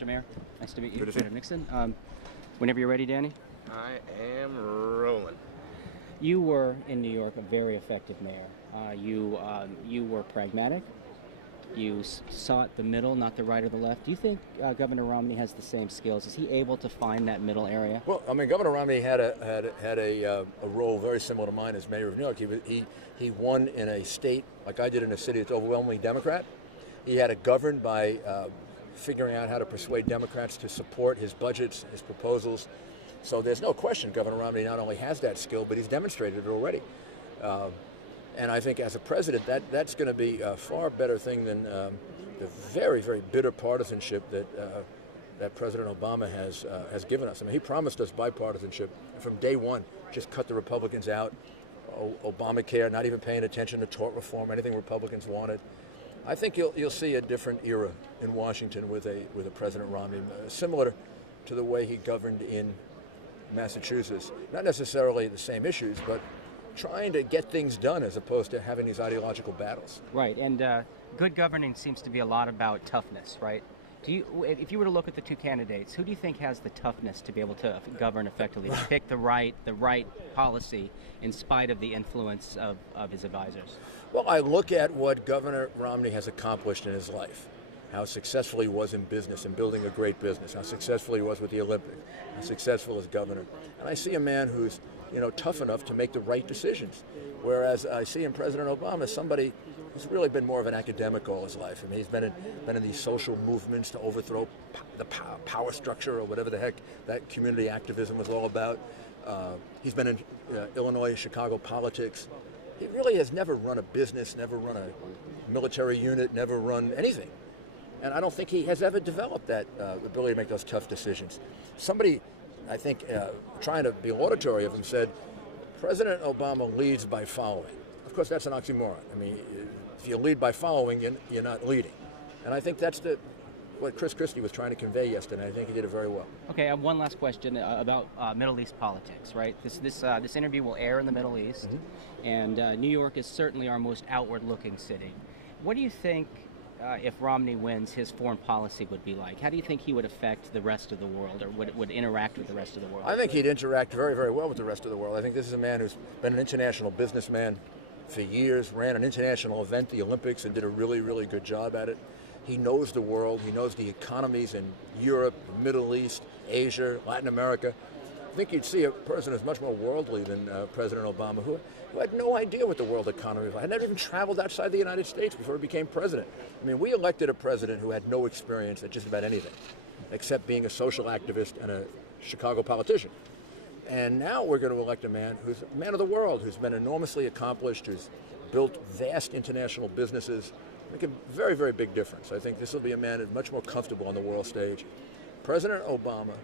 Mr. Mayor. Nice to meet you. Good to see you. Adam Nixon. Whenever you're ready, Danny. I am rolling. You were in New York a very effective mayor. You were pragmatic. You sought the middle, not the right or the left. Do you think Governor Romney has the same skills? Is he able to find that middle area? Well, I mean, Governor Romney had a role very similar to mine as mayor of New York. He won in a state like I did in a city that's overwhelmingly Democrat. He had to govern by figuring out how to persuade Democrats to support his budgets, his proposals. So there's no question Governor Romney not only has that skill, but he's demonstrated it already. And I think as a president, that's going to be a far better thing than the very, very bitter partisanship that President Obama has given us. I mean, he promised us bipartisanship from day one. Just cut the Republicans out. Obamacare, not even paying attention to tort reform, anything Republicans wanted. I think you'll see a different era in Washington with a President Romney, similar to the way he governed in Massachusetts. Not necessarily the same issues, but trying to get things done as opposed to having these ideological battles. Right, and good governing seems to be a lot about toughness, right? If you were to look at the two candidates, who do you think has the toughness to be able to govern effectively, to pick the right policy in spite of the influence of his advisors? Well, I look at what Governor Romney has accomplished in his life, how successful he was in business and building a great business, how successful he was with the Olympics, how successful as governor. And I see a man who's tough enough to make the right decisions. Whereas I see in President Obama somebody who's really been more of an academic all his life. I mean, he's been in these social movements to overthrow the power structure or whatever the heck that community activism was all about. He's been in Illinois, Chicago politics. He really has never run a business, never run a military unit, never run anything. And I don't think he has ever developed that ability to make those tough decisions. Somebody, I think, trying to be laudatory of him said, President Obama leads by following. Of course, that's an oxymoron. I mean, if you lead by following, you're not leading. And I think that's what Chris Christie was trying to convey yesterday. I think he did it very well. Okay, I have one last question about Middle East politics, right? This interview will air in the Middle East, and New York is certainly our most outward-looking city. What do you think, if Romney wins, his foreign policy would be like? How do you think he would affect the rest of the world, or would interact with the rest of the world? I think he'd interact very, very well with the rest of the world. I think this is a man who's been an international businessman for years, ran an international event, the Olympics, and did a really, really good job at it. He knows the world. He knows the economies in Europe, the Middle East, Asia, Latin America. I think you'd see a person who's much more worldly than President Obama, who had no idea what the world economy was like. Had never even traveled outside the United States before he became president. I mean, we elected a president who had no experience at just about anything, except being a social activist and a Chicago politician. And now we're going to elect a man who's a man of the world, who's been enormously accomplished, who's built vast international businesses, make a very, very big difference. I think this will be a man who's much more comfortable on the world stage. President Obama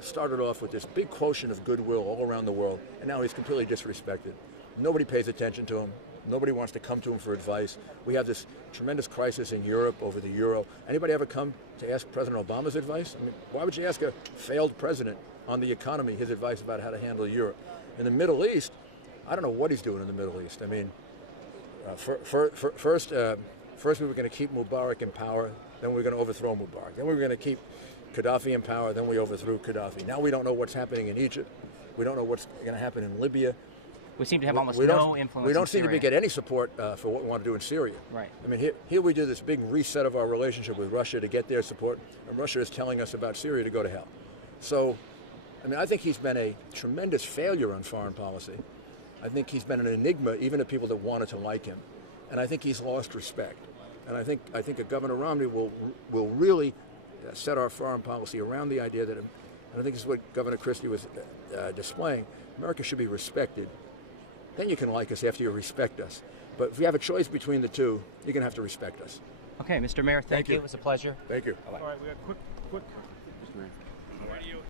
started off with this big quotient of goodwill all around the world, and now he's completely disrespected. Nobody pays attention to him. Nobody wants to come to him for advice. We have this tremendous crisis in Europe over the euro. Anybody ever come to ask President Obama's advice? I mean, why would you ask a failed president on the economy his advice about how to handle Europe? In the Middle East, I don't know what he's doing in the Middle East. I mean, first we were going to keep Mubarak in power, then we were going to overthrow Mubarak. Then we were going to keep Gaddafi in power, then we overthrew Gaddafi. Now we don't know what's happening in Egypt. We don't know what's going to happen in Libya. We seem to have almost no influence. We don't seem to get any support for what we want to do in Syria. Right. I mean, here we do this big reset of our relationship with Russia to get their support, and Russia is telling us about Syria to go to hell. So, I mean, I think he's been a tremendous failure on foreign policy. I think he's been an enigma even to people that wanted to like him, and I think he's lost respect. And I think a Governor Romney will really set our foreign policy around the idea that, and I think this is what Governor Christie was displaying, America should be respected. Then you can like us after you respect us. But if you have a choice between the two, you're going to have to respect us. Okay, Mr. Mayor, thank you. It was a pleasure. Thank you. All right, we got quick. Mr. Mayor.